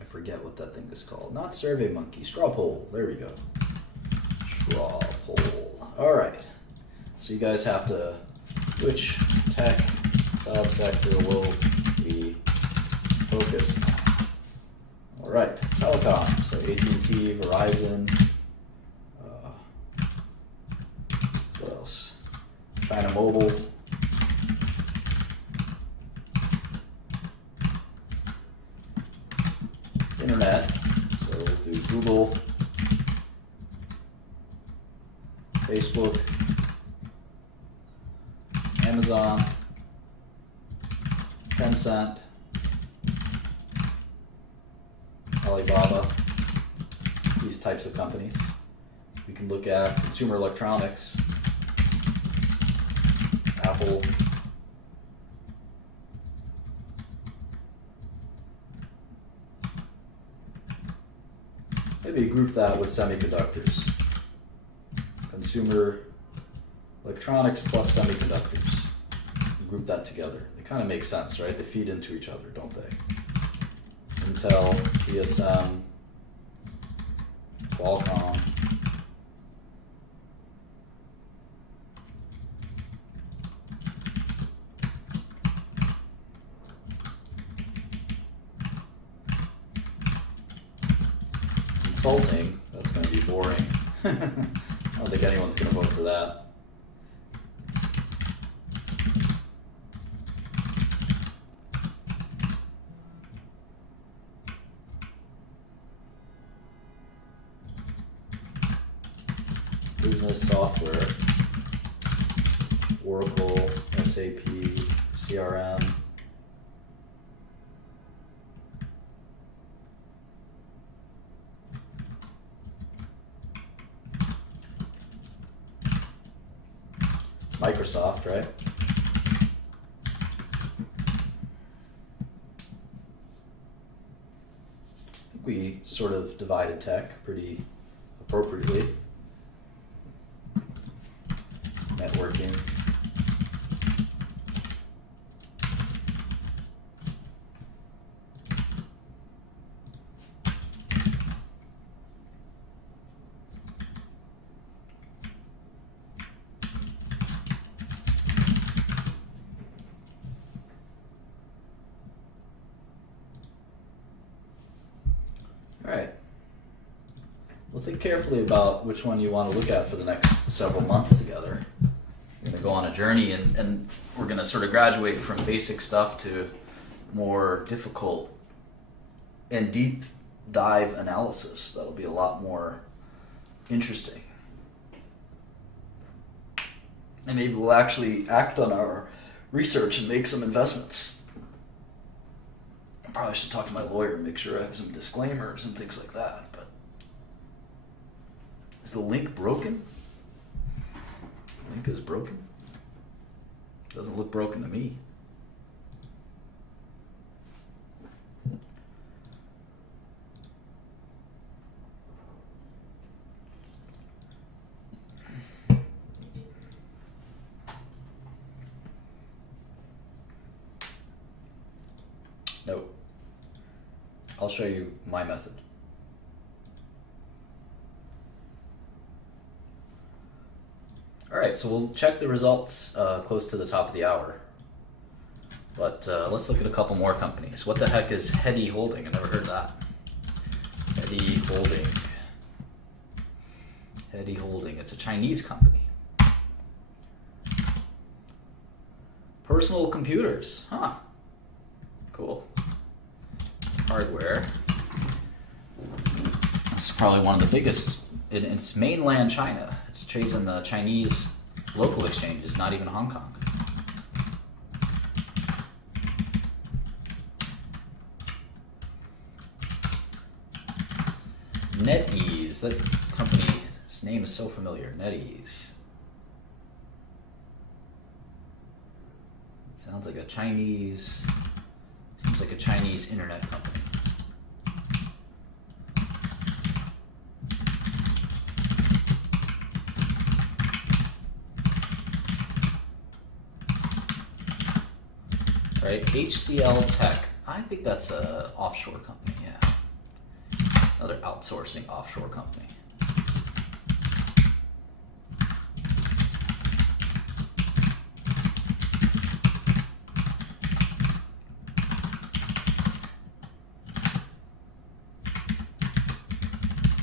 I forget what that thing is called. Not Survey Monkey, Straw Poll. There we go. Straw Poll. All right. So you guys have to, which tech subsector will we focus on? All right, telecom. So AT&T, Verizon. What else? China Mobile. Internet. So we'll do Google, Facebook, Amazon, Tencent, Alibaba, these types of companies. We can look at consumer electronics, Apple, maybe group that with semiconductors. Consumer electronics plus semiconductors. Group that together. They kind of make sense, right? They feed into each other, don't they? Intel, TSM, Qualcomm. Consulting, that's going to be boring. I don't think anyone's going to vote for that. Business software, Oracle, SAP, CRM. Microsoft, right? I think we sort of divided tech pretty appropriately. Networking. All right. Well, think carefully about which one you want to look at for the next several months together. We're going to go on a journey and we're going to sort of graduate from basic stuff to more difficult and deep dive analysis. That'll be a lot more interesting. And maybe we'll actually act on our research and make some investments. I probably should talk to my lawyer and make sure I have some disclaimers and things like that. But is the link broken? The link is broken? Doesn't look broken to me. Nope. I'll show you my method. All right, so we'll check the results close to the top of the hour. But let's look at a couple more companies. What the heck is Heady Holding? I never heard of that. Heady Holding. Heady Holding. It's a Chinese company. Personal computers. Huh. Cool. Hardware. It's probably one of the biggest. It's mainland China. It trades in the Chinese local exchanges, not even Hong Kong. NetEase. That company's name is so familiar. NetEase. Sounds like a Chinese. Seems like a Chinese internet company. Right, HCL Tech. I think that's a offshore company, yeah. Another outsourcing offshore company.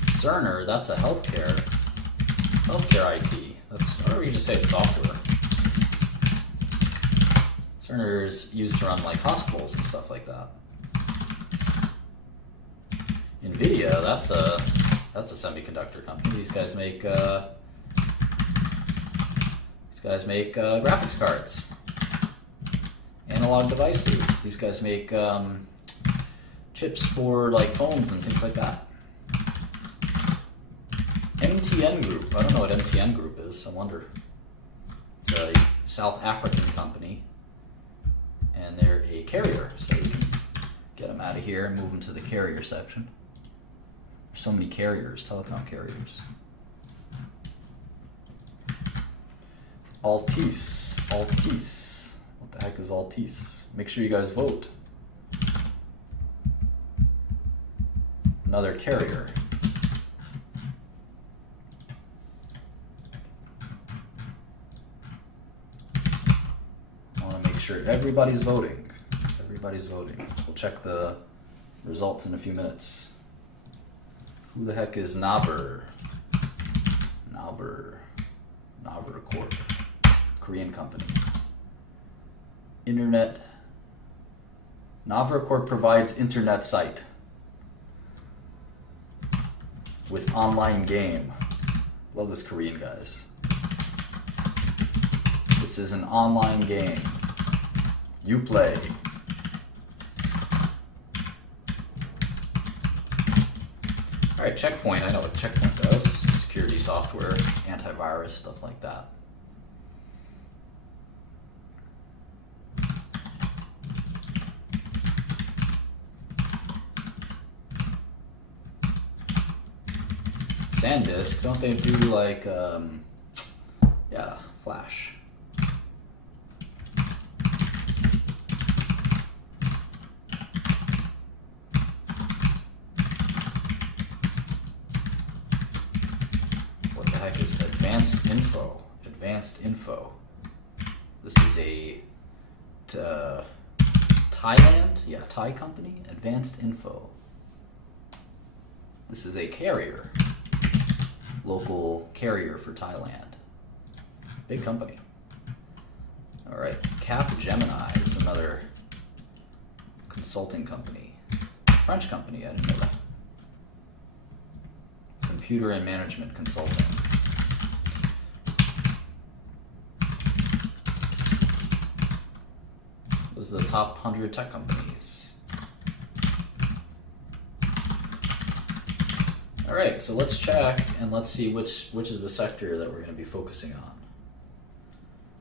Cerner, that's a healthcare IT. That's, or we can just say it's software. Cerner is used to run like hospitals and stuff like that. Nvidia, that's a semiconductor company. These guys make graphics cards, analog devices. These guys make chips for like phones and things like that. MTN Group. I don't know what MTN Group is. I wonder. It's a South African company, and they're a carrier. So we can get them out of here and move them to the carrier section. There's so many carriers, telecom carriers. Altice. What the heck is Altice? Make sure you guys vote. Another carrier. I want to make sure everybody's voting. Everybody's voting. We'll check the results in a few minutes. Who the heck is Naver Corp, Korean company. Internet. Naver Corp provides internet site with online game. Love this Korean, guys. This is an online game. You play. All right, Checkpoint. I know what Checkpoint does. Security software, antivirus, stuff like that. SanDisk, don't they do like, yeah, Flash. Advanced Info. This is a Thailand, yeah, Thai company. Advanced Info. This is a carrier, local carrier for Thailand. Big company. All right, Capgemini is another consulting company, French company. I didn't know that. Computer and management consulting. Those are the top 100 tech companies. All right, so let's check and let's see which is the sector that we're going to be focusing on.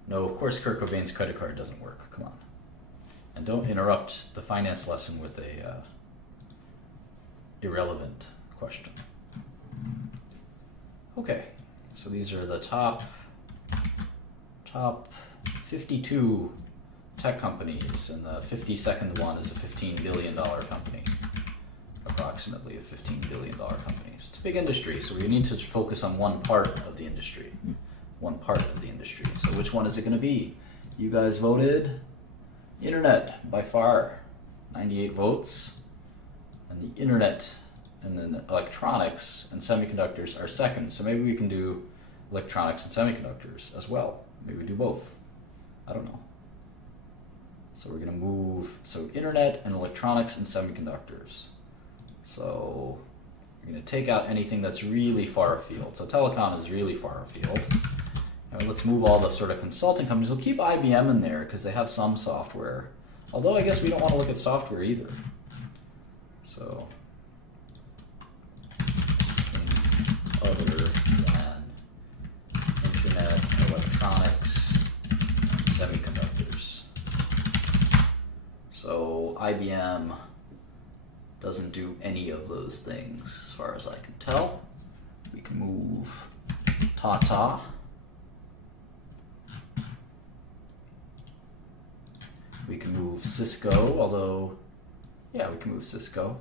No, of course, Kurt Cobain's credit card doesn't work. Come on, and don't interrupt the finance lesson with a irrelevant question. Okay, so these are the top 52 tech companies, and the 52nd one is a $15 billion company, approximately a $15 billion company. It's a big industry, so we need to focus on one part of the industry. So which one is it going to be? You guys voted internet by far, 98 votes, and the internet and then electronics and semiconductors are second. So maybe we can do electronics and semiconductors as well. Maybe we do both. I don't know. So we're going to move, so internet and electronics and semiconductors. So we're going to take out anything that's really far afield. So telecom is really far afield. And let's move all the sort of consulting companies. We'll keep IBM in there because they have some software. Although I guess we don't want to look at software either. So other than internet, electronics, and semiconductors. So IBM doesn't do any of those things as far as I can tell. We can move Tata. We can move Cisco, although, yeah, we can move Cisco.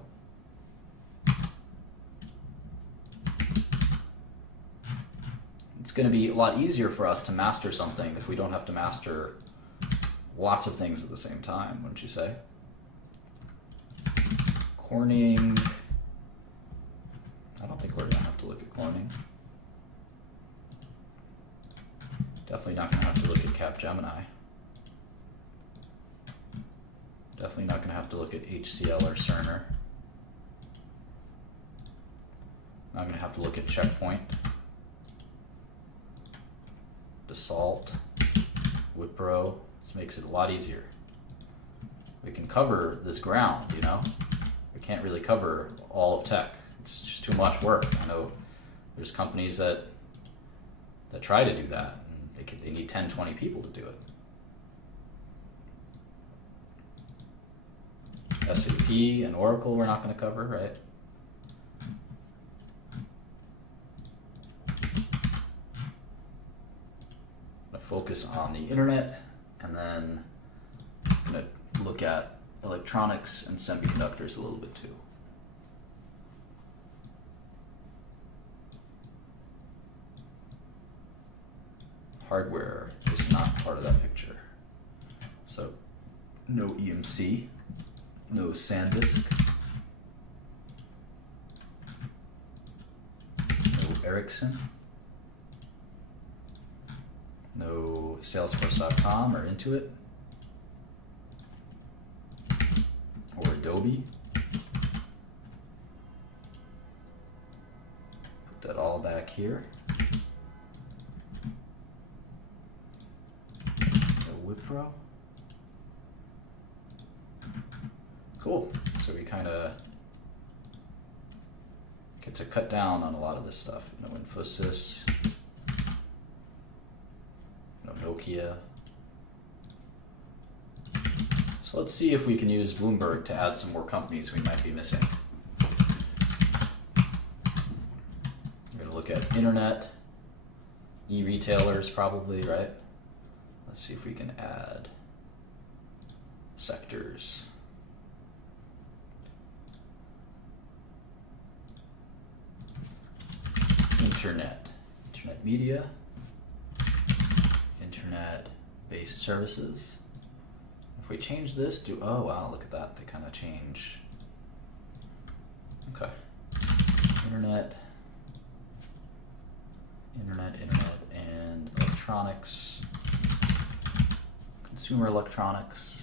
it's going to be a lot easier for us to master something if we don't have to master lots of things at the same time, wouldn't you say? Corning. I don't think we're going to have to look at Corning. Definitely not going to have to look at Capgemini. Definitely not going to have to look at HCL or Cerner. Not going to have to look at Checkpoint, Dassault, Wipro. This makes it a lot easier. We can cover this ground, you know? We can't really cover all of tech. It's just too much work. I know there's companies that try to do that, and they need 10, 20 people to do it. SAP and Oracle we're not going to cover, right? I'm going to focus on the internet, and then I'm going to look at electronics and semiconductors a little bit too. Hardware is not part of that picture. So no EMC, no SanDisk, no Ericsson, no Salesforce.com or Intuit, or Adobe. Put that all back here. No Wipro. Cool. So we kind of get to cut down on a lot of this stuff. No Infosys, no Nokia. So let's see if we can use Bloomberg to add some more companies we might be missing. We're going to look at internet, e-retailers probably, right? Let's see if we can add sectors. Internet media, internet-based services. If we change this to, oh wow, look at that, they kind of change. Okay. Internet, and electronics, consumer electronics.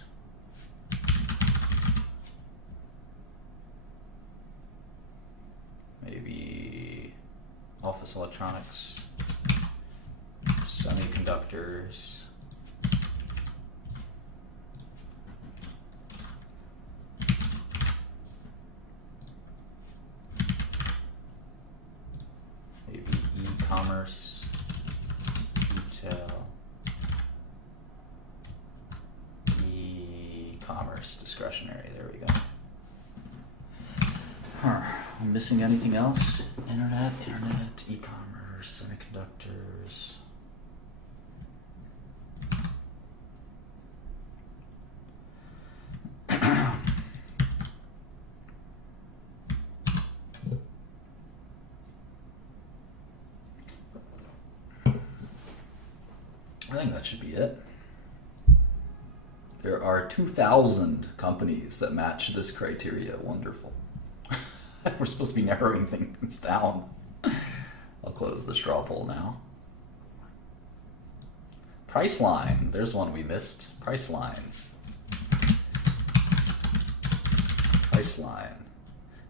Maybe office electronics, semiconductors, maybe e-commerce, retail, e-commerce, discretionary, there we go. I'm missing anything else? Internet, e-commerce, semiconductors. I think that should be it. There are 2,000 companies that match this criteria. Wonderful. We're supposed to be narrowing things down. I'll close the straw poll now. Priceline. There's one we missed. Priceline.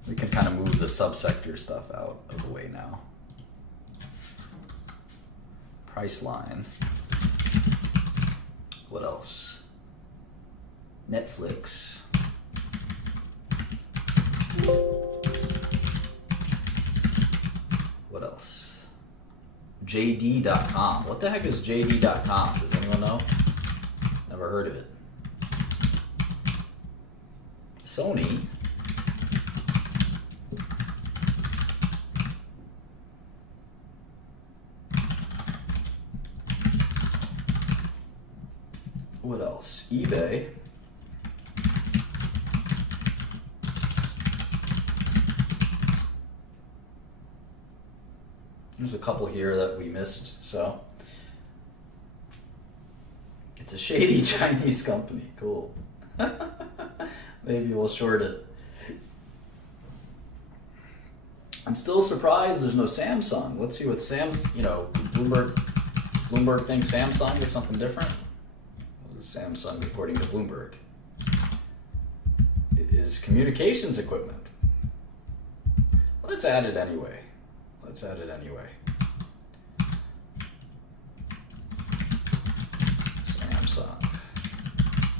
We can kind of move the subsector stuff out of the way now. Priceline. What else? Netflix. What else? JD.com. What the heck is JD.com? Does anyone know? Never heard of it. Sony. What else? eBay. There's a couple here that we missed, so. It's a shady Chinese company. Cool. Maybe we'll short it. I'm still surprised there's no Samsung. Let's see what Bloomberg thinks Samsung is something different. What is Samsung according to Bloomberg? It is communications equipment. Let's add it anyway. Samsung.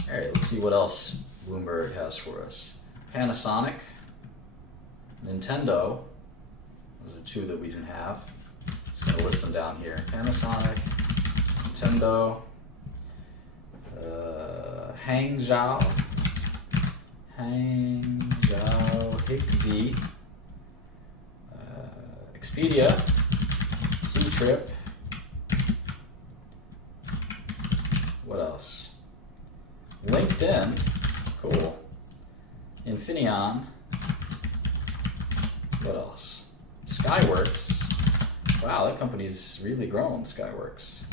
All right, let's see what else Bloomberg has for us. Panasonic, Nintendo. Those are two that we didn't have. Just gonna list them down here. Panasonic, Nintendo, Hangzhou, Hikvi, Expedia, C-Trip. What else? LinkedIn, cool. Infineon. What else? Skyworks. Wow, that company's really grown, Skyworks.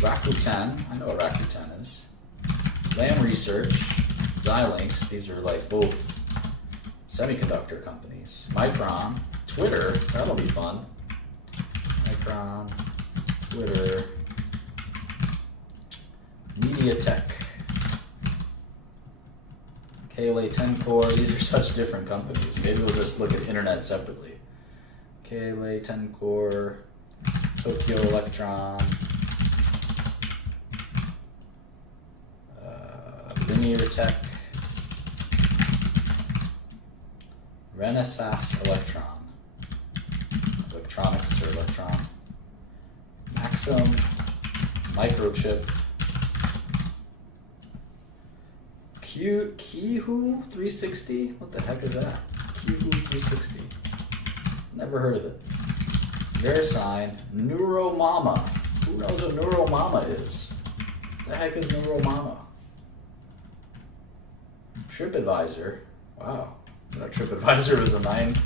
Rakuten, I know what Rakuten is. Lam Research, Xilinx, these are like both semiconductor companies. Micron, Twitter, that'll be fun. Micron, Twitter, MediaTek, KLA-Tencor, these are such different companies. Maybe we'll just look at internet separately. KLA-Tencor, Tokyo Electron, Linear Tech, Renesas Electron, Electronics or Electron, Maxim, Microchip, Kihu 360? What the heck is that? Kihu 360. Never heard of it. VeriSign, Neuromama. Who knows what Neuromama is? The heck is Neuromama? TripAdvisor. Wow. You know, TripAdvisor is a $9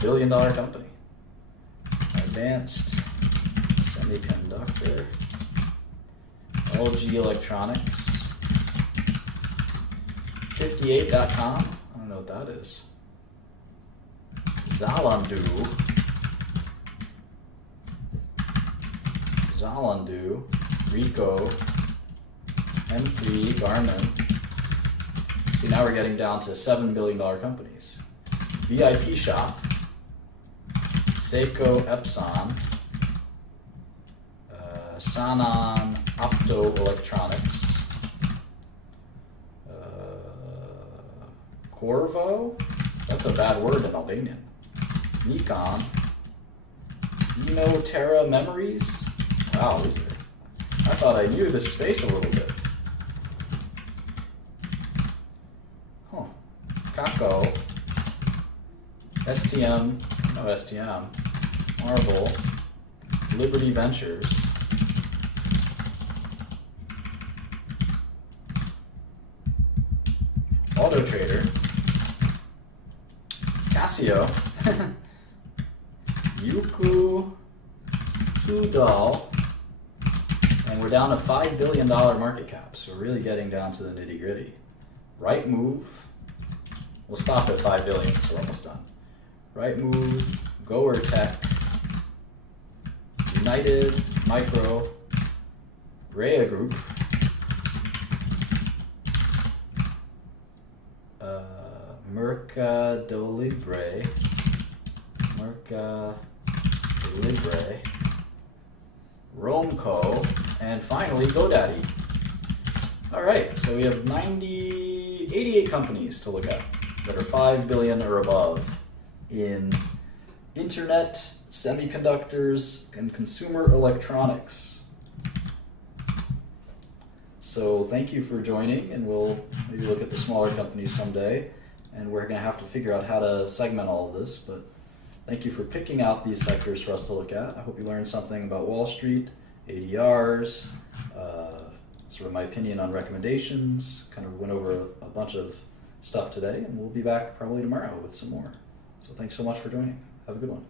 billion company. Advanced Semiconductor. LG Electronics. 58.com. I don't know what that is. Zalando, Ricoh, M3, Garmin. See, now we're getting down to $7 billion companies. VIP Shop, Seiko Epson, Sanan Optoelectronics, Corvo, that's a bad word in Albanian. Nikon, Terra Memories. Wow, I thought I knew this space a little bit. Huh. Kako, STM, no STM, Marvel, Liberty Ventures, Auto Trader, Casio, Yuku, Tudal, and we're down to $5 billion market cap, so we're really getting down to the nitty gritty. Rightmove, we'll stop at $5 billion, so we're almost done. Rightmove, Goer Tech, United Micro, Rea Group, Mercadolibre, Romco, and finally GoDaddy. All right, so we have 88 companies to look at that are 5 billion or above in internet, semiconductors, and consumer electronics. So thank you for joining, and we'll maybe look at the smaller companies someday, and we're going to have to figure out how to segment all of this, but thank you for picking out these sectors for us to look at. I hope you learned something about Wall Street, ADRs, sort of my opinion on recommendations, kind of went over a bunch of stuff today, and we'll be back probably tomorrow with some more. So thanks so much for joining. Have a good one.